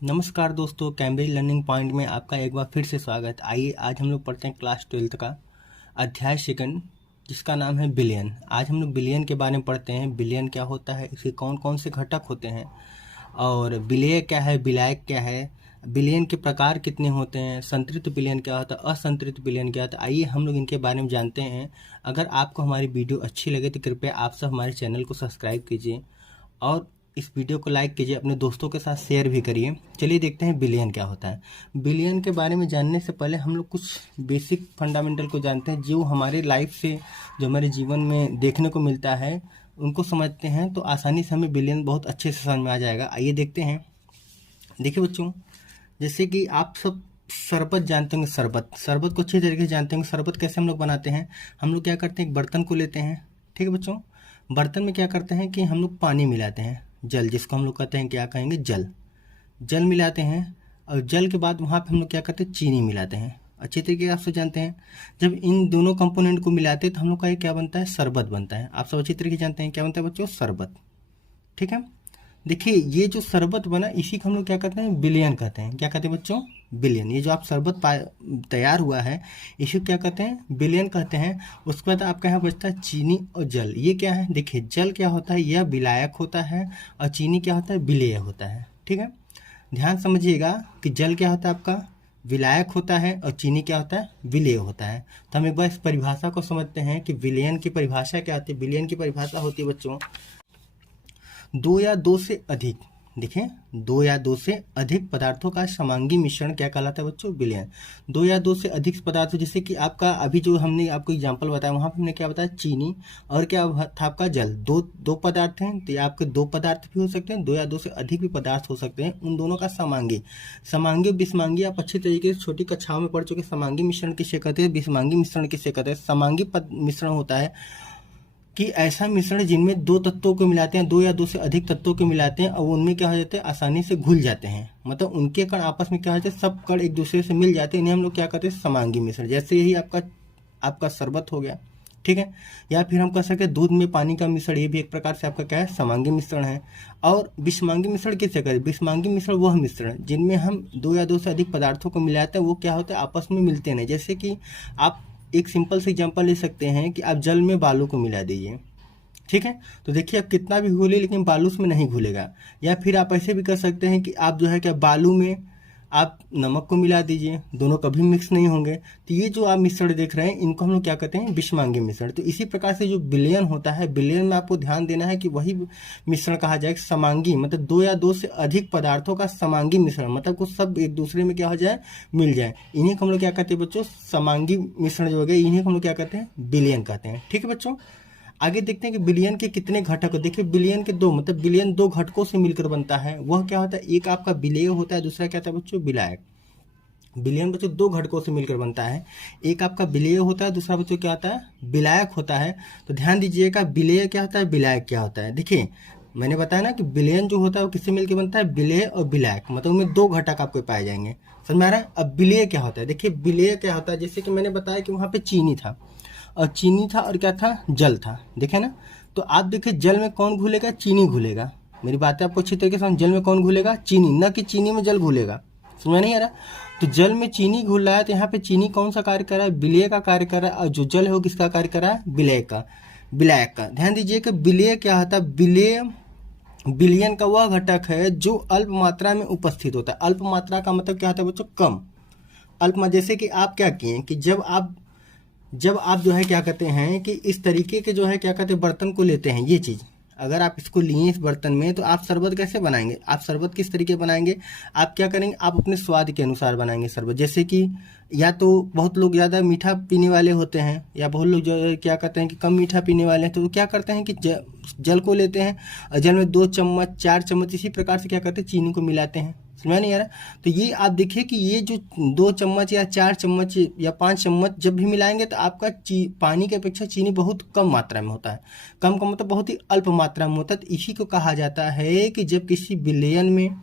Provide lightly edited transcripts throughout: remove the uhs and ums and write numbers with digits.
नमस्कार दोस्तों, Cambridge learning point में आपका एक बार फिर से स्वागत। आइए आज हम लोग पढ़ते हैं क्लास 12 का अध्याय सेकंड, जिसका नाम है बिलियन। आज हम लोग बिलियन के बारे में पढ़ते हैं। बिलियन क्या होता है, इसके कौन कौन से घटक होते हैं, और विलेय क्या है, विलायक क्या है, बिलियन के प्रकार कितने होते हैं, संतृप्त बिलियन क्या होता है, असंतृप्त बिलियन क्या होता है। आइए हम लोग इनके बारे में जानते हैं। अगर आपको हमारी वीडियो अच्छी लगे तो कृपया आप सब हमारे चैनल को सब्सक्राइब कीजिए और इस वीडियो को लाइक कीजिए, अपने दोस्तों के साथ शेयर भी करिए। चलिए देखते हैं बिलियन क्या होता है। बिलियन के बारे में जानने से पहले हम लोग कुछ बेसिक फंडामेंटल को जानते हैं, जो हमारे लाइफ से, जो हमारे जीवन में देखने को मिलता है, उनको समझते हैं तो आसानी से हमें बिलियन बहुत अच्छे से समझ में आ जाएगा। आइए देखते हैं। देखिए बच्चों, जैसे कि आप सब शरबत जानते होंगे। शरबत को अच्छे तरीके से जानते होंगे। शरबत कैसे हम लोग बनाते हैं, हम लोग क्या करते हैं, एक बर्तन को लेते हैं। ठीक है बच्चों, बर्तन में क्या करते हैं कि हम लोग पानी मिलाते हैं, जल, जिसको हम लोग कहते हैं, क्या कहेंगे, जल। जल मिलाते हैं और जल के बाद वहाँ पे हम लोग क्या करते हैं, चीनी मिलाते हैं। अच्छे तरीके से आप सब जानते हैं, जब इन दोनों कंपोनेंट को मिलाते हैं तो हम लोग का ये क्या बनता है, शरबत बनता है। आप सब अच्छी तरीके से जानते हैं क्या बनता है बच्चों, शरबत। ठीक है, देखिए ये जो शरबत बना, इसी को हम लोग क्या कहते हैं, बिलियन कहते हैं। क्या कहते हैं बच्चों, बिलियन। ये जो आप शरबत तैयार हुआ है, इसी को क्या कहते हैं, बिलियन कहते हैं। उसके बाद आपका यहाँ बचता है चीनी और जल। ये क्या है, देखिए जल क्या होता है, यह विलायक होता है, और चीनी क्या होता है, विलेय होता है। ठीक है, ध्यान समझिएगा कि जल क्या होता है आपका, विलायक होता है, और चीनी क्या होता है, विलेय होता है। तो हम एक बार इस परिभाषा को समझते हैं कि विलियन की परिभाषा क्या होती है। बिलियन की परिभाषा होती है बच्चों, दो या दो से अधिक, देखिए दो या दो से अधिक पदार्थों का समांगी मिश्रण क्या कहलाता है बच्चों, बिलियन। दो या दो से अधिक पदार्थों, जैसे कि आपका अभी जो हमने आपको एग्जांपल बताया, वहाँ पे हमने क्या बताया, चीनी, और क्या था आपका जल। दो पदार्थ हैं, तो ये आपके दो पदार्थ भी हो सकते हैं, दो या दो से अधिक भी पदार्थ हो सकते हैं। उन दोनों का समांगी विषमांगी आप अच्छे तरीके से छोटी कक्षाओं में पढ़ चुके। समांगी मिश्रण किसे कहते हैं, विषमांगी मिश्रण किसे कहते हैं। समांगी मिश्रण होता है कि ऐसा मिश्रण जिनमें दो तत्वों को मिलाते हैं, दो या दो से अधिक तत्वों को मिलाते हैं, और उनमें क्या हो जाते हैं, आसानी से घुल जाते हैं। मतलब उनके कण आपस में क्या हो जाते हैं, सब कण एक दूसरे से मिल जाते हैं। इन्हें हम लोग क्या कहते हैं, समांगी मिश्रण। जैसे यही आपका शरबत हो गया, ठीक है। या फिर हम कह सकते हैं दूध में पानी का मिश्रण, ये भी एक प्रकार से आपका क्या है, समांगी मिश्रण है। और विषमांगी मिश्रण किसे कहते हैं, विषमांगी मिश्रण वह मिश्रण जिनमें हम दो या दो से अधिक पदार्थों को मिलाते हैं, वो क्या होता है, आपस में मिलते नहीं। जैसे कि आप एक सिंपल से एग्जांपल ले सकते हैं कि आप जल में बालू को मिला दीजिए, ठीक है, तो देखिए आप कितना भी घोले लेकिन बालू उसमें नहीं घुलेगा। या फिर आप ऐसे भी कर सकते हैं कि आप जो है क्या, बालू में आप नमक को मिला दीजिए, दोनों कभी मिक्स नहीं होंगे। तो ये जो आप मिश्रण देख रहे हैं, इनको हम लोग क्या कहते हैं, विषमांगी मिश्रण। तो इसी प्रकार से जो बिलियन होता है, बिलियन में आपको ध्यान देना है कि वही मिश्रण कहा जाए समांगी, मतलब दो या दो से अधिक पदार्थों का समांगी मिश्रण, मतलब कुछ सब एक दूसरे में क्या हो जाए, मिल जाए। इन्हीं को हम लोग क्या कहते हैं बच्चों, समांगी मिश्रण जो हो गए, इन्हीं को हम लोग क्या कहते हैं, बिलियन कहते हैं। ठीक है बच्चों, आगे देखते हैं कि बिलियन के कितने घटक। देखिए बिलियन के दो, मतलब बिलियन दो घटकों से मिलकर बनता है। वह क्या होता है, एक आपका विलेय होता है, दूसरा क्या होता है बच्चों, विलायक। बिलियन बच्चों दो घटकों से मिलकर बनता है, एक आपका विलेय होता है, दूसरा बच्चों क्या होता है, विलायक होता है। तो ध्यान दीजिएगा, विलेय क्या होता है, विलायक क्या होता है। देखिए मैंने बताया ना कि बिलियन जो होता है वो किससे मिलकर बनता है, विलेय और विलायक, मतलब उनमें दो घटक आपको पाए जाएंगे। समझ में आ रहा है। अब विलेय क्या होता है, देखिए विलेय क्या होता है, जैसे कि मैंने बताया कि वहाँ पे चीनी था, और क्या था, जल था। देखे ना, तो आप देखिए जल में कौन घुलेगा, चीनी घुलेगा। मेरी बात है आपको अच्छी तरीके से, जल में कौन घुलेगा, चीनी, न कि चीनी में जल घुलेगा। समझ नहीं आ रहा। तो जल में चीनी घुल रहा है, तो यहाँ पे चीनी कौन सा कार्य कर रहा है, विलेय का कार्य कर रहा है, और जो जल है वो किसका कार्य कर रहा है, विलायक का। ध्यान दीजिए कि विलेय क्या होता है, विलेय बिलियन का वह घटक है जो अल्प मात्रा में उपस्थित होता है। अल्प मात्रा का मतलब क्या होता है बच्चों, कम। जैसे कि आप क्या किए कि जब आप जो है क्या कहते हैं कि इस तरीके के जो है क्या कहते हैं, बर्तन को लेते हैं, ये चीज़ अगर आप इसको लिए इस बर्तन में, तो आप शरबत कैसे बनाएंगे, आप शरबत किस तरीके बनाएंगे, आप क्या करेंगे, आप अपने स्वाद के अनुसार बनाएंगे शरबत। जैसे कि या तो बहुत लोग ज़्यादा मीठा पीने वाले होते हैं, या बहुत लोग जो क्या कहते हैं कि कम मीठा पीने वाले हैं, तो क्या करते हैं कि जल को लेते हैं, और जल में 2 चम्मच 4 चम्मच इसी प्रकार से क्या करते हैं, चीनी को मिलाते हैं। समझ नहीं आ रहा। तो ये आप देखिए कि ये जो 2 चम्मच या 4 चम्मच या 5 चम्मच जब भी मिलाएंगे, तो आपका पानी की अपेक्षा चीनी बहुत कम मात्रा में होता है। कम का मतलब बहुत ही अल्प मात्रा में होता है। तो इसी को कहा जाता है कि जब किसी बिलियन में,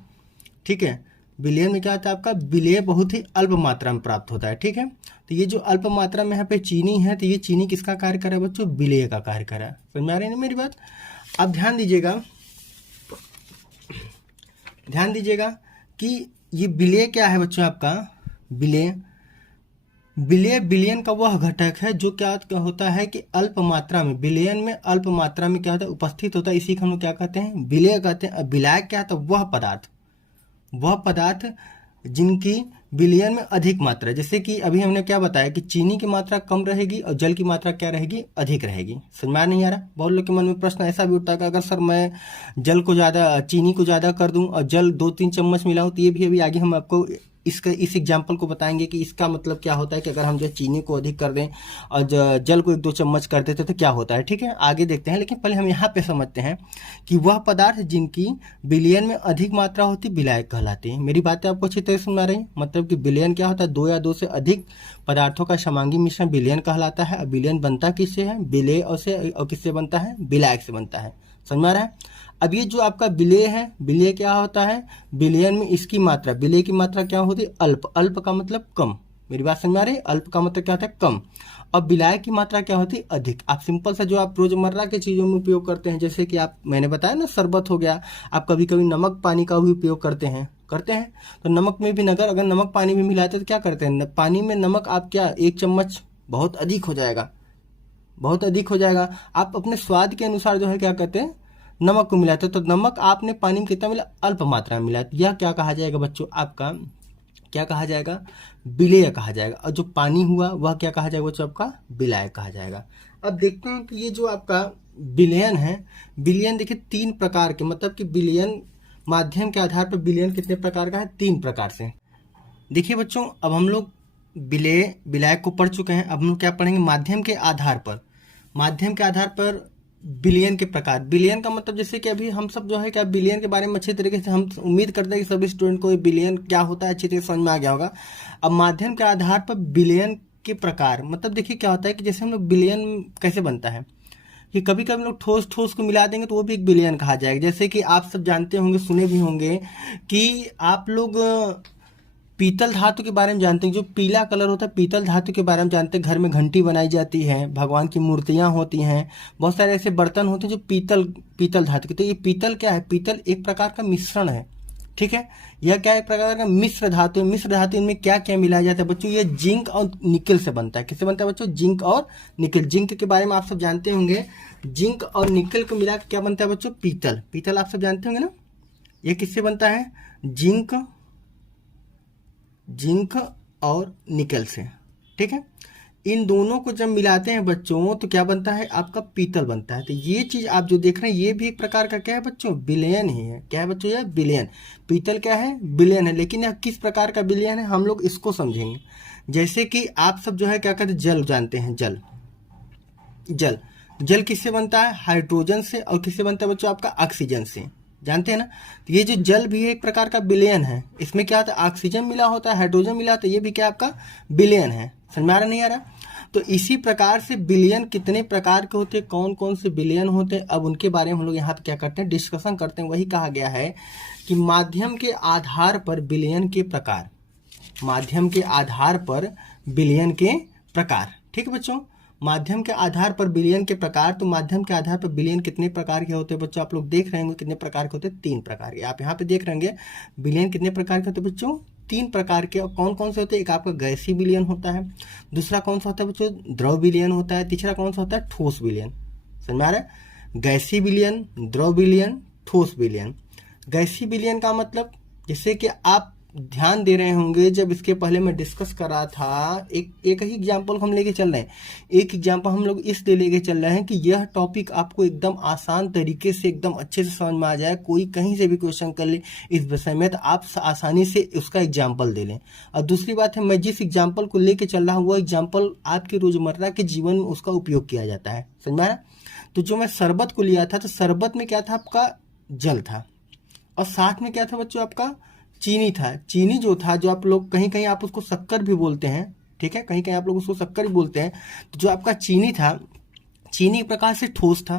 ठीक है, बिलियन में क्या होता है, आपका विलेय बहुत ही अल्प मात्रा में प्राप्त होता है। ठीक है, तो ये जो अल्प मात्रा में यहाँ पे चीनी है, तो ये चीनी किसका कार्य कर रहा है बच्चों, विलेय का कार्य कर रहा है। समझ में आ रही है ना मेरी बात। अब ध्यान दीजिएगा कि ये विलेय क्या है बच्चों आपका। विलेय विलयन का वह घटक है जो क्या होता है कि अल्प मात्रा में, विलयन में अल्प मात्रा में क्या होता है उपस्थित होता है, इसी को हम लोग क्या कहते हैं विलेय कहते हैं। अब विलायक क्या है तो वह पदार्थ जिनकी विलयन में अधिक मात्रा, जैसे कि अभी हमने क्या बताया कि चीनी की मात्रा कम रहेगी और जल की मात्रा क्या रहेगी अधिक रहेगी। समझ में नहीं आ रहा। बहुत लोग के मन में प्रश्न ऐसा भी उठता है कि अगर सर मैं जल को ज़्यादा, चीनी को ज़्यादा कर दूं और जल 2-3 चम्मच मिलाऊं, तो ये भी अभी आगे हम आपको इस एग्जाम्पल को बताएंगे कि इसका मतलब क्या होता है कि अगर हम जो चीनी को अधिक कर दें और जल को 1-2 चम्मच कर देते तो क्या होता है। ठीक है, आगे देखते हैं, लेकिन पहले हम यहाँ पे समझते हैं कि वह पदार्थ जिनकी विलयन में अधिक मात्रा होती विलायक कहलाते हैं। मेरी बातें आपको अच्छी तरह समझ आ रही है। मतलब कि विलयन क्या होता है, 2 या 2 से अधिक पदार्थों का समांगी मिश्रण विलयन कहलाता है। अब विलयन बनता किससे है, विलेय से, और किससे बनता है, विलायक से बनता है। समझ में आ रहा है। अब ये जो आपका विलेय है, विलेय क्या होता है, विलयन में इसकी मात्रा, विलेय की मात्रा क्या होती है अल्प, अल्प का मतलब कम। मेरी बात समझ में आ रही है, अल्प का मतलब क्या होता है कम। अब विलायक की मात्रा क्या होती है अधिक। आप सिंपल सा जो आप रोजमर्रा के चीजों में उपयोग करते हैं, जैसे कि आप, मैंने बताया ना शरबत हो गया, आप कभी कभी नमक पानी का भी उपयोग करते हैं तो नमक में भी अगर नमक पानी में मिलाते तो क्या करते हैं, पानी में नमक आप क्या 1 चम्मच बहुत अधिक हो जाएगा। आप अपने स्वाद के अनुसार जो है क्या कहते हैं नमक को मिलाते, तो नमक आपने पानी में कितना मिला, अल्प मात्रा में मिला, यह क्या कहा जाएगा बच्चों आपका, क्या कहा जाएगा, विलेय कहा जाएगा। और जो पानी हुआ वह क्या कहा जाएगा बच्चों आपका, विलायक कहा जाएगा। अब देखते हैं कि ये जो आपका विलयन है, विलयन देखिए 3 प्रकार के, मतलब कि विलयन माध्यम के आधार पर विलयन कितने प्रकार का है, 3 प्रकार से। देखिए बच्चों, अब हम लोग विलायक को पढ़ चुके हैं, अब हम लोग क्या पढ़ेंगे माध्यम के आधार पर विलयन के प्रकार। विलयन का मतलब जैसे कि अभी हम सब जो है क्या विलयन के बारे में अच्छे तरीके से, हम उम्मीद करते हैं कि सभी स्टूडेंट को विलयन क्या होता है अच्छी तरह समझ में आ गया होगा। अब माध्यम के आधार पर विलयन के प्रकार, मतलब देखिए क्या होता है कि जैसे हम लोग विलयन कैसे बनता है कि कभी कभी लोग ठोस को मिला देंगे तो वो भी एक विलयन कहा जाएगा। जैसे कि आप सब जानते होंगे, सुने भी होंगे कि आप लोग पीतल धातु के बारे में जानते हैं, जो पीला कलर होता है पीतल धातु के बारे में जानते हैं। घर में घंटी बनाई जाती है, भगवान की मूर्तियां होती हैं, बहुत सारे ऐसे बर्तन होते हैं जो पीतल धातु के। तो ये पीतल क्या है, पीतल एक प्रकार का मिश्रण है। ठीक है, यह क्या एक प्रकार का मिश्र धातु है। मिश्र धातु इनमें क्या क्या मिलाया जाता है बच्चों, ये जिंक और निकल से बनता है। किससे बनता है बच्चों, जिंक और निकल। जिंक के बारे में आप सब जानते होंगे, जिंक और निकल को मिला क्या बनता है बच्चों, पीतल आप सब जानते होंगे ना। ये किससे बनता है, जिंक और निकल से। ठीक है, इन दोनों को जब मिलाते हैं बच्चों तो क्या बनता है आपका पीतल बनता है। तो ये चीज आप जो देख रहे हैं ये भी एक प्रकार का क्या है बच्चों, विलयन ही है। क्या है बच्चों, यह विलयन। पीतल क्या है, विलयन है। लेकिन यह किस प्रकार का विलयन है हम लोग इसको समझेंगे। जैसे कि आप सब जो है क्या कहते हैं, जल जानते हैं, जल किससे बनता है, हाइड्रोजन से। और किससे बनता है बच्चों आपका, ऑक्सीजन से। जानते हैं ना। तो ये जो जल भी एक प्रकार का विलयन है। इसमें क्या होता है, ऑक्सीजन मिला होता है, हाइड्रोजन मिला होता है, ये भी क्या आपका विलयन है। समझ में आ रहा नहीं आ रहा। तो इसी प्रकार से विलयन कितने प्रकार के होते हैं, कौन कौन से विलयन होते हैं, अब उनके बारे में हम लोग यहाँ पे क्या करते हैं, डिस्कशन करते हैं। वही कहा गया है कि माध्यम के आधार पर विलयन के प्रकार, माध्यम के आधार पर विलयन के प्रकार। ठीक है बच्चों, माध्यम के आधार पर विलयन के प्रकार। तो माध्यम के आधार पर विलयन कितने प्रकार के होते हैं बच्चों, आप लोग देख रहे होंगे कितने प्रकार के होते हैं, 3 प्रकार के। आप यहाँ पे देख रहे होंगे विलयन कितने प्रकार के होते हैं बच्चों, 3 प्रकार के। और कौन कौन से होते हैं, एक आपका गैसीय विलयन होता है, दूसरा कौन सा होता है बच्चों, द्रव विलयन होता है, तीसरा कौन सा होता है, ठोस विलयन। समझ में आ रहा है, गैसीय विलयन, द्रव विलयन, ठोस विलयन। गैसीय विलयन का मतलब, जैसे कि आप ध्यान दे रहे होंगे जब इसके पहले मैं डिस्कस कर रहा था, एक ही एग्जांपल हम लेके चल रहे हैं। एक एग्जांपल हम लोग इसलिए लेके चल रहे हैं कि यह टॉपिक आपको एकदम आसान तरीके से एकदम अच्छे से समझ में आ जाए। कोई कहीं से भी क्वेश्चन कर ले इस विषय में तो आप आसानी से उसका एग्जाम्पल दे लें। और दूसरी बात है, मैं जिस एग्जाम्पल को लेके चल रहा हूँ वो एग्जाम्पल आपके रोजमर्रा के जीवन में उसका उपयोग किया जाता है। समझ में आ रहा। तो जो मैं शरबत को लिया था, तो शरबत में क्या था आपका, जल था, और साथ में क्या था बच्चों आपका, चीनी था। चीनी जो था, जो आप लोग कहीं कहीं आप उसको शक्कर भी बोलते हैं। ठीक है, कहीं कहीं आप लोग उसको शक्कर भी बोलते हैं। तो जो आपका चीनी था, चीनी एक प्रकार से ठोस था।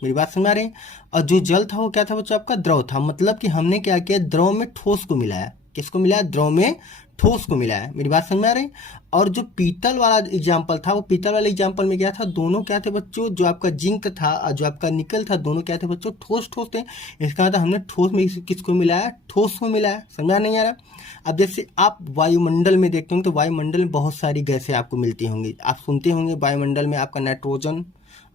मेरी बात समझ आ रही है। और जो जल था वो क्या था बच्चों आपका, द्रव था। मतलब कि हमने क्या किया, द्रव में ठोस को मिलाया। किसको मिला है? द्रव में ठोस को मिला है। मेरी बात समझ में आ रही? और जो पीतल वाला एग्जाम्पल था, वो पीतल वाले एग्जाम्पल में क्या था? दोनों क्या थे बच्चों? जो आपका जिंक था और जो आपका निकल था, दोनों क्या थे बच्चों? ठोस ठोस थे। इसका मतलब हमने ठोस में किसको मिला है? ठोस को मिला है। समझा नहीं आ रहा? अब जैसे आप वायुमंडल में देखते होंगे तो वायुमंडल में बहुत सारी गैसें आपको मिलती होंगी। आप सुनते होंगे वायुमंडल में आपका नाइट्रोजन,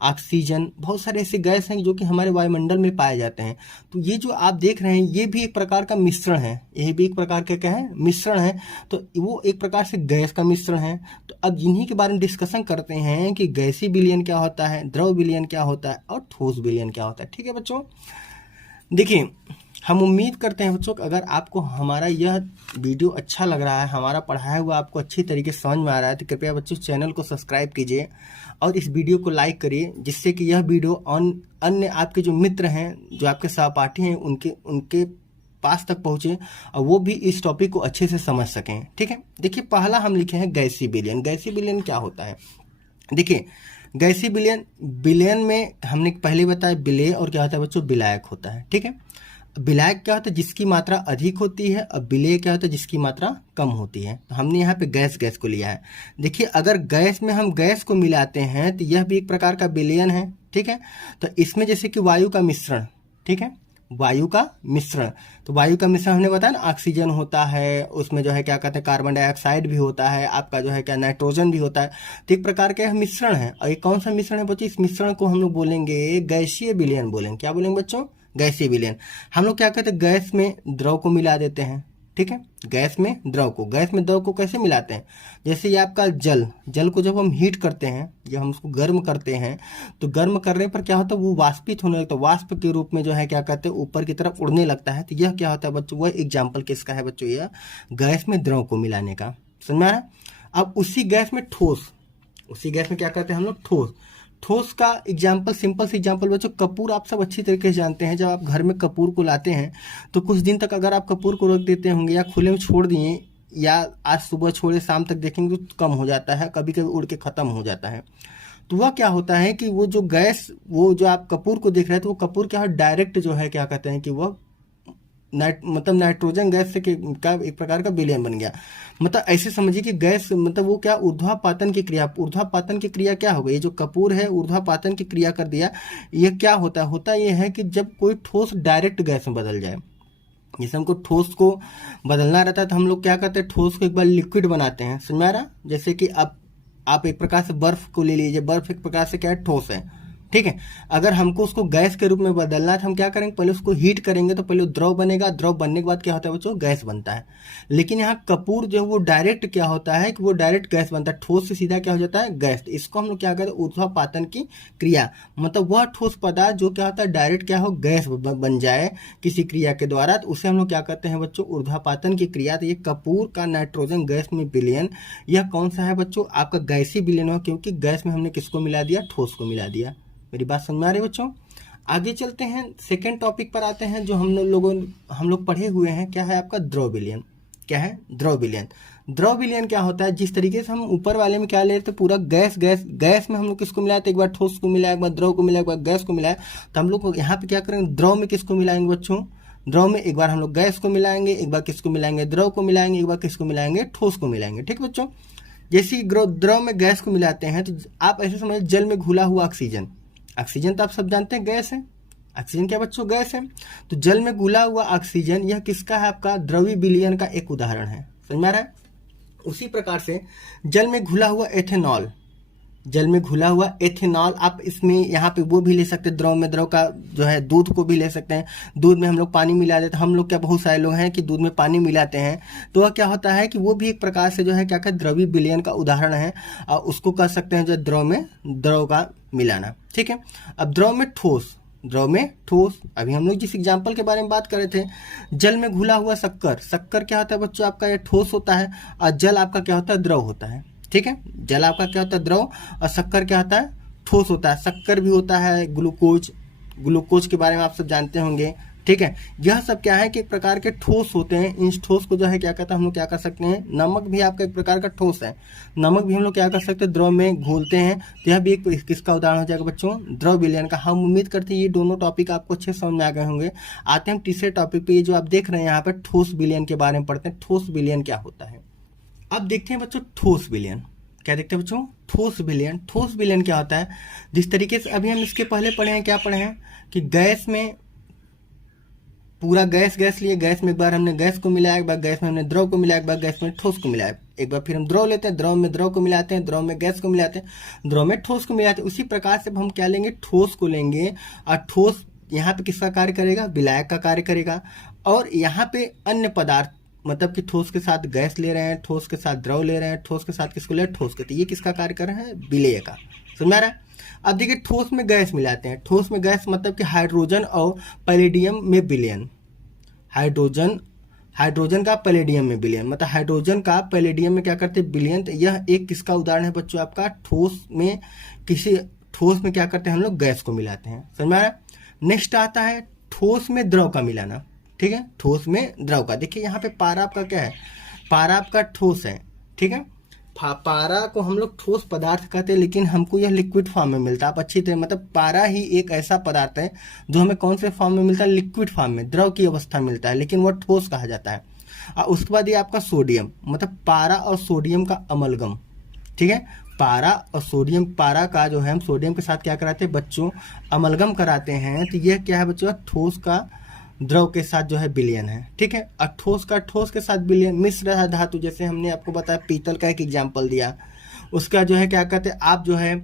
ऑक्सीजन, बहुत सारे ऐसे गैस हैं जो कि हमारे वायुमंडल में पाए जाते हैं। तो ये जो आप देख रहे हैं ये भी एक प्रकार का मिश्रण है, ये भी एक प्रकार का क्या है? मिश्रण है। तो वो एक प्रकार से गैस का मिश्रण है। तो अब इन्हीं के बारे में डिस्कशन करते हैं कि गैसीय विलयन क्या होता है, द्रव विलयन क्या होता है और ठोस विलयन क्या होता है। ठीक है बच्चों, देखिए हम उम्मीद करते हैं बच्चों अगर आपको हमारा यह वीडियो अच्छा लग रहा है, हमारा पढ़ाया हुआ आपको अच्छी तरीके से समझ में आ रहा है, तो कृपया बच्चों चैनल को सब्सक्राइब कीजिए और इस वीडियो को लाइक करिए, जिससे कि यह वीडियो अन्य आपके जो मित्र हैं, जो आपके सहपाठी हैं, उनके पास तक पहुँचे और वो भी इस टॉपिक को अच्छे से समझ सकें। ठीक है, देखिए पहला हम लिखे हैं गैसीय विलयन। गैसीय विलयन क्या होता है? देखिए गैसीय विलयन में हमने पहले बताया विलेय और क्या होता है बच्चों? विलायक होता है। ठीक है, विलायक क्या होता है? जिसकी मात्रा अधिक होती है। और विलेय क्या होता है? जिसकी मात्रा कम होती है। तो हमने यहाँ पे गैस को लिया है। देखिए अगर गैस में हम गैस को मिलाते हैं तो यह भी एक प्रकार का विलयन है। ठीक है, तो इसमें जैसे कि वायु का मिश्रण, ठीक है, वायु का मिश्रण, तो वायु का मिश्रण हमने बताया ना, ऑक्सीजन होता है, उसमें जो है क्या कहते हैं कार्बन डाइऑक्साइड भी होता है, आपका जो है क्या नाइट्रोजन भी होता है। तो एक प्रकार का मिश्रण है। और ये कौन सा मिश्रण है बच्चों? इस मिश्रण को हम लोग बोलेंगे गैसीय विलयन बोलेंगे। क्या बोलेंगे बच्चों? गैसीय विलयन। हम लोग क्या कहते हैं? गैस में द्रव को मिला देते हैं। ठीक है, गैस में द्रव को कैसे मिलाते हैं? जैसे ये आपका जल को जब हम हीट करते हैं, जब हम उसको गर्म करते हैं, तो गर्म करने पर क्या होता है? वो वाष्पित होने लगता है, वाष्प के रूप में जो है क्या कहते हैं ऊपर की तरफ उड़ने लगता है। तो यह क्या होता है बच्चों? वह एग्जाम्पल किसका है बच्चों? यह गैस में द्रव को मिलाने का। समझ में आ रहा है? अब उसी गैस में क्या कहते हैं हम लोग? ठोस का एग्जाम्पल, सिंपल से एग्जाम्पल बच्चों, कपूर आप सब अच्छी तरीके से जानते हैं। जब आप घर में कपूर को लाते हैं तो कुछ दिन तक अगर आप कपूर को रख देते होंगे या खुले में छोड़ दिए, या आज सुबह छोड़े शाम तक देखेंगे तो कम हो जाता है, कभी कभी उड़ के ख़त्म हो जाता है। तो वह क्या होता है कि वो जो गैस, वो जो आप कपूर को देख रहे हैं, तो वो कपूर क्या है? डायरेक्ट जो है क्या कहते हैं कि वह मतलब नाइट्रोजन गैस से का एक प्रकार का विलयन बन गया। मतलब ऐसे समझिए कि गैस मतलब वो क्या? ऊर्ध्वापातन की क्रिया क्या हो गई? ये जो कपूर है ऊर्ध्वापातन की क्रिया कर दिया। ये क्या होता है? ये है कि जब कोई ठोस डायरेक्ट गैस में बदल जाए। जैसे हमको ठोस को बदलना रहता है तो हम लोग क्या करते हैं? ठोस को एक बार लिक्विड बनाते हैं। समझ में आ रहा? जैसे कि आप एक प्रकार से बर्फ को ले लीजिए, बर्फ एक प्रकार से क्या है? ठोस है। ठीक है, अगर हमको उसको गैस के रूप में बदलना है तो हम क्या करेंगे? पहले उसको हीट करेंगे तो पहले द्रव बनेगा, द्रव बनने के बाद क्या होता है बच्चों? गैस बनता है। लेकिन यहाँ कपूर जो वो डायरेक्ट क्या होता है कि वो डायरेक्ट गैस बनता है, ठोस से सीधा क्या हो जाता है? गैस। इसको हम लोग क्या कहते हैं? ऊर्ध्वापातन की क्रिया। मतलब वह ठोस पदार्थ जो क्या होता है? डायरेक्ट क्या हो? गैस बन जाए किसी क्रिया के द्वारा, तो उसे हम लोग क्या कहते हैं बच्चों? ऊर्ध्वापातन की क्रिया। तो ये कपूर का नाइट्रोजन गैस में विलयन, यह कौन सा है बच्चों? आपका गैसीय विलयन हो, क्योंकि गैस में हमने किसको मिला दिया? ठोस को मिला दिया। मेरी बात समझ में आ रही है बच्चों? आगे चलते हैं, सेकेंड टॉपिक पर आते हैं जो हम लोग पढ़े हुए हैं। क्या है आपका? द्रव विलयन। क्या है? द्रव विलयन। द्रव विलयन क्या होता है? जिस तरीके से हम ऊपर वाले में क्या ले रहे थे, पूरा गैस में हम लोग किसको मिलाए थे? एक बार ठोस को मिलाया, एक बार द्रव को मिलाया, एक बार गैस को मिलाया। तो हम लोग यहाँ पे क्या करेंगे? द्रव में किसको मिलाएंगे बच्चों? द्रव में एक बार हम लोग गैस को मिलाएंगे, एक बार किसको मिलाएंगे? द्रव को मिलाएंगे, एक बार किसको मिलाएंगे? ठोस को मिलाएंगे। ठीक बच्चों, जैसे द्रव में गैस को मिलाते हैं तो आप ऐसे समझ, जल में घुला हुआ ऑक्सीजन तो आप सब जानते हैं गैस है। ऑक्सीजन क्या बच्चों? गैस है। तो जल में घुला हुआ ऑक्सीजन, यह किसका है? आपका द्रवीय विलयन का एक उदाहरण है। समझ में आ रहा है? उसी प्रकार से जल में घुला हुआ एथेनॉल, आप इसमें यहाँ पे वो भी ले सकते हैं, द्रव का जो है दूध को भी ले सकते हैं। दूध में हम लोग पानी मिला देते हैं। हम लोग क्या बहुत सारे लोग हैं कि दूध में पानी मिलाते हैं, तो वह क्या होता है कि वो भी एक प्रकार से जो है क्या कहते हैं? द्रवीय विलयन का उदाहरण है। और उसको कह सकते हैं जो द्रव का मिलाना। ठीक है, अब द्रव में ठोस, अभी हम लोग जिस एग्जाम्पल के बारे में बात कर रहे थे, जल में घुला हुआ शक्कर क्या होता है बच्चों? आपका ये ठोस होता है और जल आपका क्या होता है? द्रव होता है। ठीक है, जल आपका क्या होता है? द्रव, और शक्कर क्या होता है? ठोस होता है। शक्कर भी होता है ग्लूकोज के बारे में आप सब जानते होंगे। ठीक है। यह सब क्या है कि एक प्रकार के ठोस होते हैं। इन ठोस को जो है क्या कहते हैं, हम लोग क्या कर सकते हैं, नमक भी आपका एक प्रकार का ठोस है। नमक भी हम लोग क्या कर सकते हैं, द्रव में घोलते हैं। तो यह भी एक किसका उदाहरण हो जाएगा बच्चों, द्रव विलयन का। हम उम्मीद करते हैं ये दोनों टॉपिक आपको अच्छे समझ में आ गए होंगे। आते हैं हम तीसरे टॉपिक पे, ये जो आप देख रहे हैं यहाँ पे ठोस विलयन के बारे में पढ़ते हैं। ठोस विलयन क्या होता है, अब देखते हैं बच्चों ठोस विलयन। क्या देखते हैं बच्चों, ठोस विलयन। ठोस विलयन क्या होता है, जिस तरीके से अभी हम इसके पहले पढ़े हैं, क्या पढ़े हैं कि गैस में पूरा गैस लिए, गैस में एक बार हमने गैस को मिलाया, एक बार गैस में हमने द्रव को मिलाया, एक बार गैस में ठोस को मिलाया, एक बार फिर हम द्रव लेते हैं, द्रव में द्रव को मिलाते हैं, द्रव में गैस को मिलाते हैं, द्रव में ठोस को मिलाते हैं। उसी प्रकार से हम क्या लेंगे, ठोस को लेंगे, और ठोस यहाँ पे किसका कार्य करेगा, विलायक का कार्य करेगा। और यहाँ पे अन्य पदार्थ, मतलब कि ठोस के साथ गैस ले रहे हैं, ठोस के साथ द्रव ले रहे हैं, ठोस के साथ किसको ले रहे हैं, ठोस के, तो ये किसका कार्य कर रहे हैं, विलेय का। समझ में आ रहा है। अब देखिए ठोस में गैस मिलाते हैं, ठोस में गैस मतलब कि हाइड्रोजन और पैलेडियम में विलयन। हाइड्रोजन का पैलेडियम में विलयन, मतलब हाइड्रोजन का पैलेडियम में क्या करते हैं, विलयन। तो यह एक किसका उदाहरण है बच्चों, आपका ठोस में, किसी ठोस में क्या करते हैं हम लोग, गैस को मिलाते हैं। समझ में आ रहा है। नेक्स्ट आता है ठोस में द्रव का मिलाना। ठीक है, ठोस में द्रव का। देखिए यहाँ पे पारा आपका क्या है, पारा आपका ठोस है। ठीक है, पारा को हम लोग ठोस पदार्थ कहते हैं, लेकिन हमको यह लिक्विड फॉर्म में मिलता है। आप अच्छी तरह, मतलब पारा ही एक ऐसा पदार्थ है जो हमें कौन से फॉर्म में मिलता है, लिक्विड फॉर्म में, द्रव की अवस्था में मिलता है, लेकिन वह ठोस कहा जाता है। और उसके बाद ये आपका सोडियम, मतलब पारा और सोडियम का अमलगम। ठीक है, पारा और सोडियम, पारा का जो है हम सोडियम के साथ क्या कराते हैं बच्चों, अमलगम कराते हैं। तो यह क्या है बच्चों, ठोस का द्रव के साथ जो है विलयन है। ठीक है, और ठोस का ठोस के साथ विलयन। मिश्र धातु, जैसे हमने आपको बताया, पीतल का एक एग्जाम्पल दिया, उसका जो है क्या कहते हैं, आप जो है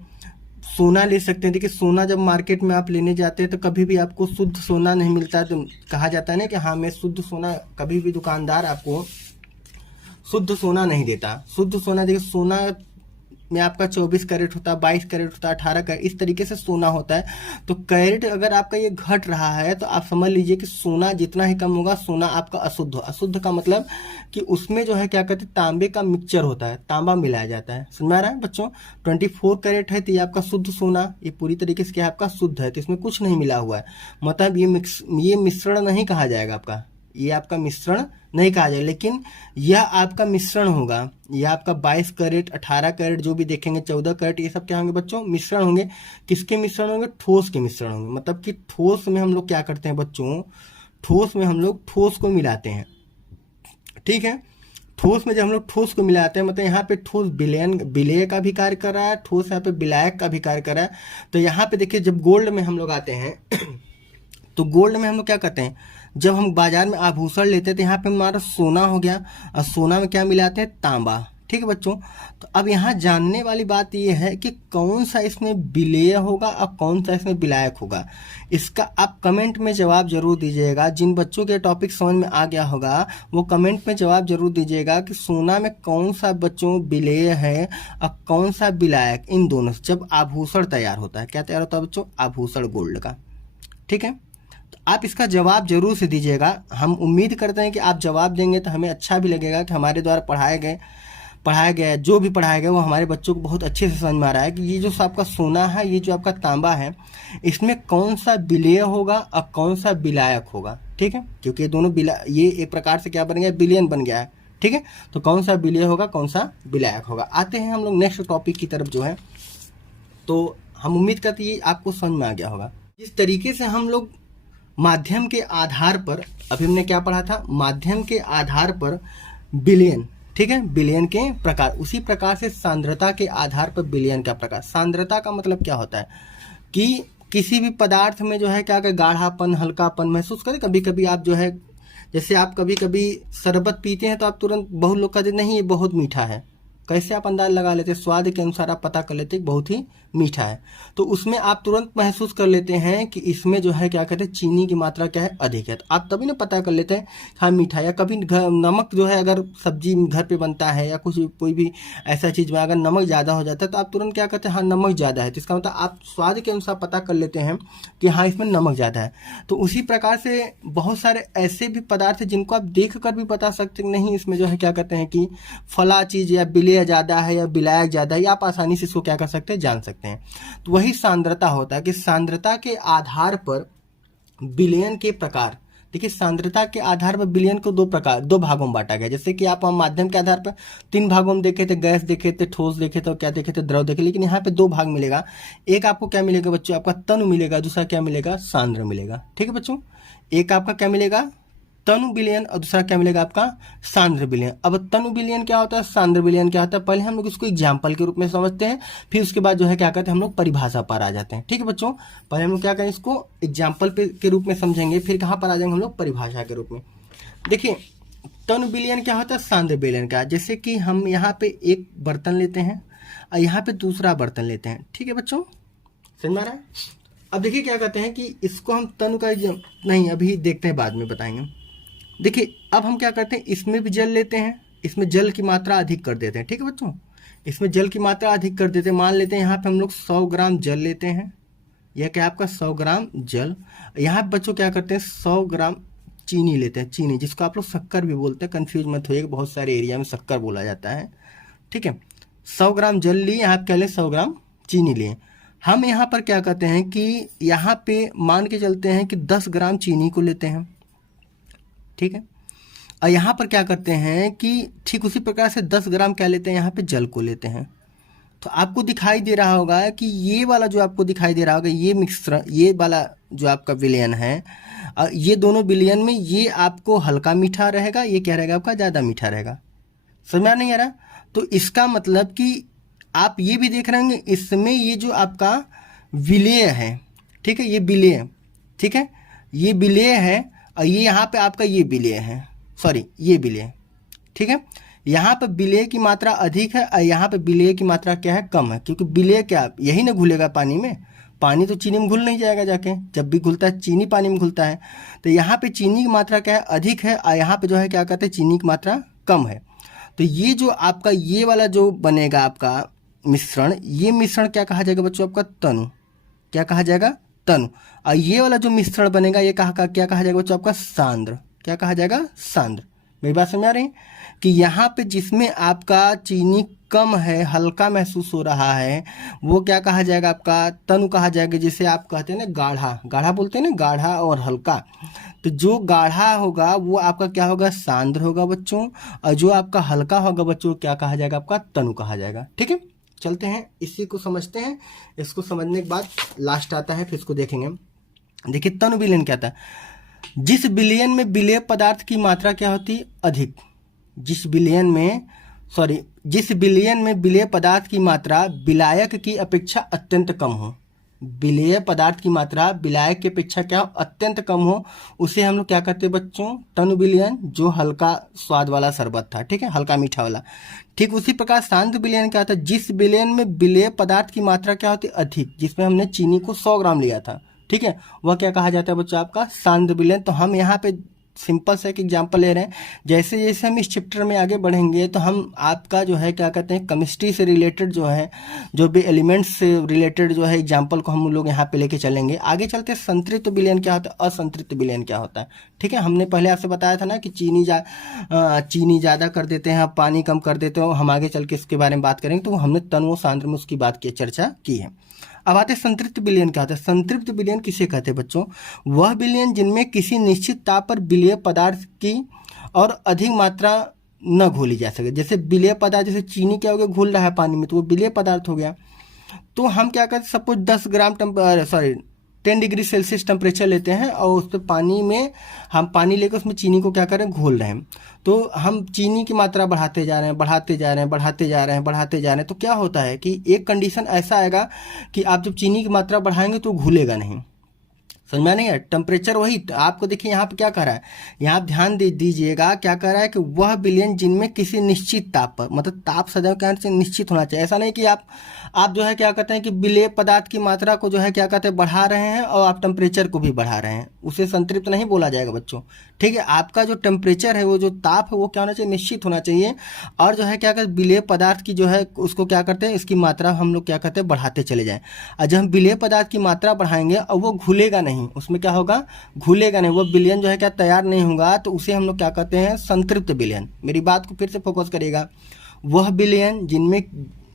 सोना ले सकते हैं। देखिए सोना जब मार्केट में आप लेने जाते हैं तो कभी भी आपको शुद्ध सोना नहीं मिलता है। तो कहा जाता है ना कि हाँ मैं शुद्ध सोना, कभी भी दुकानदार आपको शुद्ध सोना नहीं देता। शुद्ध सोना, देखिए सोना में आपका 24 कैरेट होता है, 22 कैरेट होता है, 18 कैरेट, इस तरीके से सोना होता है। तो कैरेट अगर आपका ये घट रहा है तो आप समझ लीजिए कि सोना जितना ही कम होगा, सोना आपका अशुद्ध। अशुद्ध का मतलब कि उसमें जो है क्या कहते हैं, तांबे का मिक्सचर होता है, तांबा मिलाया जाता है। समझ में आ रहा है बच्चों। 24 कैरेट है तो ये आपका शुद्ध सोना, ये पूरी तरीके से क्या है आपका शुद्ध है, तो इसमें कुछ नहीं मिला हुआ है। मतलब ये मिश्रण नहीं कहा जाएगा आपका, ये आपका मिश्रण नहीं कहा जाए, लेकिन यह आपका मिश्रण होगा। यह आपका 22 कैरेट, 18 कैरेट जो भी देखेंगे, 14 कैरेट, ये सब क्या होंगे बच्चों, मिश्रण होंगे। किसके मिश्रण होंगे, ठोस के मिश्रण होंगे। मतलब कि ठोस में हम लोग क्या करते हैं बच्चों, ठोस में हम लोग ठोस को मिलाते हैं। ठीक है, ठोस में जब हम लोग ठोस को मिलाते हैं, मतलब यहाँ पे ठोस विलय का भी कार्य कर रहा है, ठोस यहाँ पे विलायक का भी कार्य कर रहा है। तो यहाँ पे देखिए जब गोल्ड में हम लोग आते हैं तो गोल्ड में हम लोग क्या करते हैं, जब हम बाजार में आभूषण लेते हैं तो यहाँ पे हमारा सोना हो गया, और सोना में क्या मिलाते हैं, तांबा। ठीक है बच्चों, तो अब यहाँ जानने वाली बात ये है कि कौन सा इसमें विलेय होगा और कौन सा इसमें विलायक होगा। इसका आप कमेंट में जवाब जरूर दीजिएगा। जिन बच्चों के टॉपिक समझ में आ गया होगा वो कमेंट में जवाब जरूर दीजिएगा कि सोना में कौन सा बच्चों विलेय है और कौन सा विलायक। इन दोनों से जब आभूषण तैयार होता है, क्या तैयार होता है बच्चों, आभूषण गोल्ड का। ठीक है, आप इसका जवाब जरूर से दीजिएगा। हम उम्मीद करते हैं कि आप जवाब देंगे तो हमें अच्छा भी लगेगा कि हमारे द्वारा पढ़ाया गया जो भी पढ़ाया गया वो हमारे बच्चों को बहुत अच्छे से समझ में आ रहा है कि ये जो आपका सोना है, ये जो आपका तांबा है, इसमें कौन सा विलेय होगा और कौन सा विलायक होगा। ठीक है, क्योंकि दोनों ये एक प्रकार से क्या बन गया, विलयन बन गया है। ठीक है, तो कौन सा विलेय होगा, कौन सा विलायक होगा। आते हैं हम लोग नेक्स्ट टॉपिक की तरफ जो है। तो हम उम्मीद करते हैं आपको समझ में आ गया होगा। इस तरीके से हम लोग माध्यम के आधार पर, अभी हमने क्या पढ़ा था, माध्यम के आधार पर विलयन। ठीक है, विलयन के प्रकार। उसी प्रकार से सांद्रता के आधार पर विलयन का प्रकार। सांद्रता का मतलब क्या होता है कि किसी भी पदार्थ में जो है क्या गाढ़ापन, हल्कापन महसूस करें। कभी कभी आप जो है, जैसे आप कभी कभी शरबत पीते हैं तो आप तुरंत, बहुत लोग कहते नहीं ये बहुत मीठा है, कैसे आप अंदाज लगा लेते हैं, स्वाद के अनुसार आप पता कर लेते हैं बहुत ही मीठा है। तो उसमें आप तुरंत महसूस कर लेते हैं कि इसमें जो है क्या कहते हैं, चीनी की मात्रा क्या है, अधिक है। तो आप तभी ना पता कर लेते हैं हाँ मीठा। या कभी नमक जो है, अगर सब्जी घर पे बनता है या कुछ कोई भी ऐसा चीज़ में अगर नमक ज़्यादा हो जाता है तो आप तुरंत क्या कहते हैं, हाँ नमक ज़्यादा है। तो इसका मतलब आप स्वाद के अनुसार पता कर लेते हैं कि हाँ इसमें नमक ज़्यादा है। तो उसी प्रकार से बहुत सारे ऐसे भी पदार्थ हैं जिनको आप देख कर भी बता सकते नहीं, इसमें जो है क्या कहते हैं कि फला चीज़ या विलेय ज़्यादा है या विलायक ज़्यादा है, या आप आसानी से इसको क्या कर सकते हैं, जान सकते हैं। तो वही सांद्रता होता है कि सांद्रता के आधार पर विलयन के प्रकार, देखिए सांद्रता के आधार पर विलयन को दो भागों में बांटा गया। जैसे कि आप माध्यम के आधार पर 3 भागों में देखे थे, गैस देखे थे, ठोस देखे थे और क्या देखे थे, द्रव देखे। लेकिन यहाँ पे 2 भाग मिलेगा। एक आपको क्या मिलेगा बच्चों, आपका तनु मिलेगा, दूसरा क्या मिलेगा, सांद्र मिलेगा। ठीक है बच्चों, एक आपका क्या मिलेगा, तनु विलयन, और दूसरा क्या मिलेगा आपका, सांद्र विलयन। अब तनु विलयन क्या होता है, सांद्र विलयन क्या होता है, पहले हम लोग इसको एग्जाम्पल के रूप में समझते हैं, फिर उसके बाद जो है क्या करते हैं हम लोग परिभाषा पर आ जाते हैं। ठीक है बच्चों, पहले हम लोग क्या करें, इसको एग्जाम्पल के रूप में समझेंगे, फिर कहाँ पर आ जाएंगे हम लोग, परिभाषा के रूप में। देखिए तनु विलयन क्या होता है, सांद्र विलयन का। जैसे कि हम यहाँ पे एक बर्तन लेते हैं और यहाँ पे दूसरा बर्तन लेते हैं। ठीक है बच्चों, समझ में आ रहा है। अब देखिए क्या कहते हैं कि इसको हम तनु का नहीं, अभी देखते हैं, बाद में बताएंगे। देखिए अब हम क्या करते हैं, इसमें भी जल लेते हैं, इसमें जल की मात्रा अधिक कर देते हैं। ठीक है बच्चों, इसमें जल की मात्रा अधिक कर देते हैं। मान लेते हैं यहाँ पे हम लोग 100 ग्राम जल लेते हैं, यह क्या आपका 100 ग्राम जल। यहाँ पे बच्चों क्या करते हैं, 100 ग्राम चीनी लेते हैं, चीनी जिसको आप लोग शक्कर भी बोलते हैं, कन्फ्यूज मत होइएगा, बहुत सारे एरिया में शक्कर बोला जाता है। ठीक है, 100 ग्राम जल लिए, यहाँ पे क्या लें, 100 ग्राम चीनी लिए। हम यहाँ पर क्या करते हैं कि यहाँ पे मान के चलते हैं कि 10 ग्राम चीनी को लेते हैं। ठीक है, और यहाँ पर क्या करते हैं कि ठीक उसी प्रकार से 10 ग्राम क्या लेते हैं, यहाँ पे जल को लेते हैं। तो आपको दिखाई दे रहा होगा कि ये वाला जो आपको दिखाई दे रहा होगा, ये मिश्रण, ये वाला जो आपका विलयन है, ये दोनों विलयन में ये आपको हल्का मीठा रहेगा, ये क्या रहेगा आपका ज़्यादा मीठा रहेगा। समझ में नहीं आ रहा। तो इसका मतलब कि आप ये भी देख रहे होंगे, इसमें ये जो आपका विलेय है, ठीक है, ये विलेय, ठीक है, ये विलेय है, और ये यहाँ पे आपका ये विलेय है, सॉरी ये विलेय। ठीक है, यहाँ पे विलेय की मात्रा अधिक है और यहाँ पे विलेय की मात्रा क्या है, कम है। क्योंकि विलेय क्या, यही ना घुलेगा पानी में, पानी तो चीनी में घुल नहीं जाएगा जाके, जब भी घुलता है चीनी पानी में घुलता है। तो यहाँ पे चीनी की मात्रा क्या है, अधिक है, और यहाँ पे जो है क्या कहते हैं, चीनी की मात्रा कम है। तो ये जो आपका ये वाला जो बनेगा आपका मिश्रण, ये मिश्रण क्या कहा जाएगा बच्चों, आपका तनु। क्या कहा जाएगा, तनु। और ये वाला जो मिश्रण बनेगा, ये क्या कहा जाएगा बच्चों, आपका सांद्र। क्या कहा जाएगा, सांद्र। मेरी बात समझ आ रही है कि यहाँ पे जिसमें आपका चीनी कम है, हल्का महसूस हो रहा है, वो क्या कहा जाएगा, आपका तनु कहा जाएगा। जिसे आप कहते हैं ना गाढ़ा, गाढ़ा बोलते हैं ना, गाढ़ा और हल्का। तो जो गाढ़ा होगा वो आपका क्या होगा, सांद्र होगा बच्चों, और जो आपका हल्का होगा बच्चों, क्या कहा जाएगा, आपका तनु कहा जाएगा। ठीक है, चलते हैं इसी को समझते हैं। इसको समझने के बाद लास्ट आता है, फिर इसको देखेंगे। देखिए तनु विलयन क्या था, जिस विलयन में विलेय पदार्थ की मात्रा क्या होती है, अधिक। जिस विलयन में विलेय पदार्थ की मात्रा विलायक की अपेक्षा अत्यंत कम हो, विलेय पदार्थ की मात्रा विलायक की अपेक्षा क्या हो, अत्यंत कम हो, उसे हम लोग क्या करते हैं बच्चों, तनु विलयन, जो हल्का स्वाद वाला शरबत था। ठीक है, हल्का मीठा वाला। ठीक उसी प्रकार सांद्र विलयन क्या था, जिस विलयन में विलेय पदार्थ की मात्रा क्या होती है, अधिक। जिसमें हमने चीनी को 100 ग्राम लिया था, ठीक है, वह क्या कहा जाता है बच्चों, आपका सांद्र विलयन। तो हम यहाँ पे सिंपल से एक एग्जांपल ले रहे हैं। जैसे जैसे हम इस चैप्टर में आगे बढ़ेंगे तो हम आपका जो है क्या कहते हैं, केमिस्ट्री से रिलेटेड जो है, जो भी एलिमेंट्स से रिलेटेड जो है एग्जांपल को हम लोग यहाँ पे लेके चलेंगे। आगे चलते संतृप्त विलयन क्या होता है, असंतृप्त विलयन क्या होता है। ठीक है, हमने पहले आपसे बताया था ना कि चीनी ज़्यादा कर देते हैं, पानी कम कर देते हो। हम आगे चल के इसके बारे में बात करेंगे। तो हमने तनु सांद्र में उसकी बात की, चर्चा की है। अब आते हैं संतृप्त विलयन क्या होता है। संतृप्त विलयन किसे कहते हैं बच्चों, वह विलयन जिनमें किसी निश्चित ताप पर विलेय पदार्थ की और अधिक मात्रा न घोली जा सके। जैसे विलेय पदार्थ, जैसे चीनी क्या हो गया, घुल रहा है पानी में, तो वो विलेय पदार्थ हो गया। तो हम क्या करते हैं, सपोज 10 डिग्री सेल्सियस टेम्परेचर लेते हैं और उस पर पानी में हम पानी लेकर उसमें चीनी को क्या करें, घोल रहे हैं। तो हम चीनी की मात्रा बढ़ाते जा रहे हैं। तो क्या होता है कि एक कंडीशन ऐसा आएगा कि आप जब चीनी की मात्रा बढ़ाएंगे तो घुलेगा नहीं। समझ में नहीं है, टेम्परेचर वही आपको देखिए यहाँ पे क्या कर रहा है, यहाँ आप ध्यान दीजिएगा क्या कर रहा है कि वह विलयन जिनमें किसी निश्चित ताप पर, मतलब ताप सदैव क्या से निश्चित होना चाहिए। ऐसा नहीं कि आप जो है क्या कहते हैं कि विलेय पदार्थ की मात्रा को जो है क्या कहते हैं बढ़ा रहे हैं और आप टेम्परेचर को भी बढ़ा रहे हैं, उसे संतृप्त नहीं बोला जाएगा बच्चों। ठीक है, आपका जो टेम्परेचर है, वो जो ताप है, वो क्या होना चाहिए, निश्चित होना चाहिए। और जो है क्या कहते हैं विलेय पदार्थ की जो है उसको क्या करते हैं, इसकी मात्रा हम लोग क्या कहते हैं बढ़ाते चले जाएं। और जब हम विलेय पदार्थ की मात्रा बढ़ाएंगे और वो घुलेगा नहीं, उसमें क्या होगा, घुलेगा नहीं, वो विलयन जो है क्या तैयार नहीं होगा, तो उसे हम लोग क्या कहते हैं, संतृप्त विलयन। मेरी बात को फिर से फोकस करिएगा। वह विलयन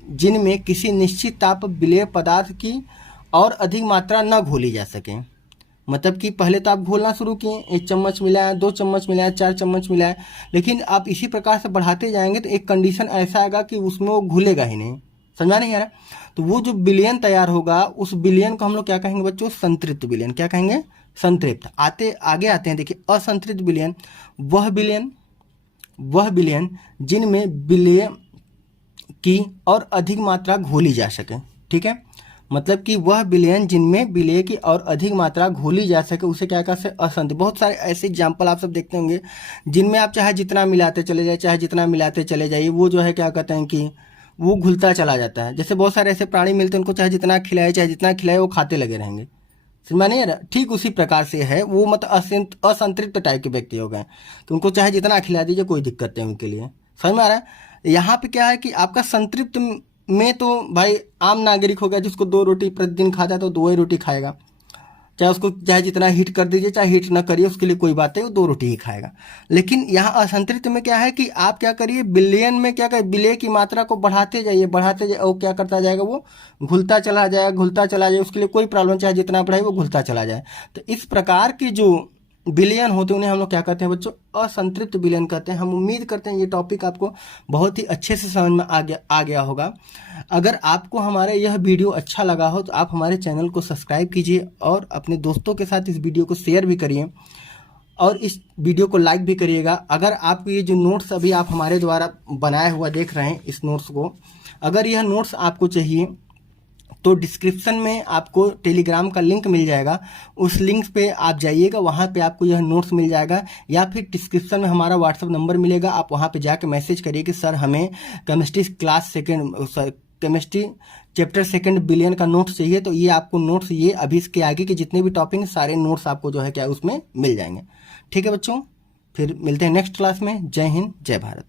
जिनमें किसी निश्चित ताप विलेय पदार्थ की और अधिक मात्रा न घोली जा सके। मतलब कि पहले तो आप घोलना शुरू किए, 1 चम्मच मिलाया, 2 चम्मच मिलाया, 4 चम्मच मिलाया, लेकिन आप इसी प्रकार से बढ़ाते जाएंगे तो एक कंडीशन ऐसा आएगा कि उसमें वो घुलेगा ही नहीं। समझा नहीं यार? तो वो जो विलयन तैयार होगा उस विलयन को हम लोग क्या कहेंगे बच्चों? संतृप्त विलयन। क्या कहेंगे? संतृप्त। आगे आते हैं, देखिए असंतृप्त विलयन वह विलयन जिनमें विलेय की और अधिक मात्रा घोली जा सके। ठीक है, मतलब कि वह विलयन जिनमें विलेय की और अधिक मात्रा घोली जा सके उसे क्या कहते हैं? असंतृप्त। बहुत सारे ऐसे एग्जाम्पल आप सब देखते होंगे जिनमें आप चाहे जितना मिलाते चले जाए, चाहे जितना मिलाते चले जाइए, वो जो है क्या कहते हैं कि वो घुलता चला जाता है। जैसे बहुत सारे ऐसे प्राणी मिलते हैं, उनको चाहे जितना खिलाए, चाहे जितना खिलाए, वो खाते लगे रहेंगे। समझ नहीं आ रहा? ठीक उसी प्रकार से है वो, मतलब असंतृप्त टाइप के व्यक्ति हो गए, तो उनको चाहे जितना खिला दीजिए कोई दिक्कत नहीं उनके लिए। समझ में आ रहा है? यहाँ पे क्या है कि आपका संतृप्त में तो भाई आम नागरिक हो गया जिसको 2 रोटी प्रतिदिन खाता है तो 2 ही रोटी खाएगा, चाहे उसको चाहे जितना हीट कर दीजिए चाहे हीट ना करिए, उसके लिए कोई बात नहीं, वो 2 रोटी ही खाएगा। लेकिन यहाँ असंतृप्त में क्या है कि आप क्या करिए, विलयन में क्या करिए, विलेय की मात्रा को बढ़ाते जाइए और क्या करता जाएगा, वो घुलता चला जाए, उसके लिए कोई प्रॉब्लम, चाहे जितना बढ़ाए वो घुलता चला जाए। तो इस प्रकार की जो विलयन होते हैं उन्हें हम लोग क्या कहते हैं बच्चों? असंतृप्त विलयन कहते हैं। हम उम्मीद करते हैं ये टॉपिक आपको बहुत ही अच्छे से समझ में आ गया होगा। अगर आपको हमारा यह वीडियो अच्छा लगा हो तो आप हमारे चैनल को सब्सक्राइब कीजिए और अपने दोस्तों के साथ इस वीडियो को शेयर भी करिए और इस वीडियो को लाइक भी करिएगा। अगर आप ये जो नोट्स अभी आप हमारे द्वारा बनाया हुआ देख रहे हैं, इस नोट्स को, अगर यह नोट्स आपको चाहिए तो डिस्क्रिप्शन में आपको टेलीग्राम का लिंक मिल जाएगा, उस लिंक पे आप जाइएगा, वहाँ पे आपको यह नोट्स मिल जाएगा, या फिर डिस्क्रिप्शन में हमारा व्हाट्सअप नंबर मिलेगा, आप वहाँ पे जाके मैसेज करिए कि सर हमें केमिस्ट्री चैप्टर 2 विलयन का नोट्स चाहिए। तो ये आपको नोट्स, ये अभी इसके आगे के जितने भी टॉपिक सारे नोट्स आपको जो है क्या उसमें मिल जाएंगे। ठीक है बच्चों, फिर मिलते हैं नेक्स्ट क्लास में। जय हिंद, जय भारत।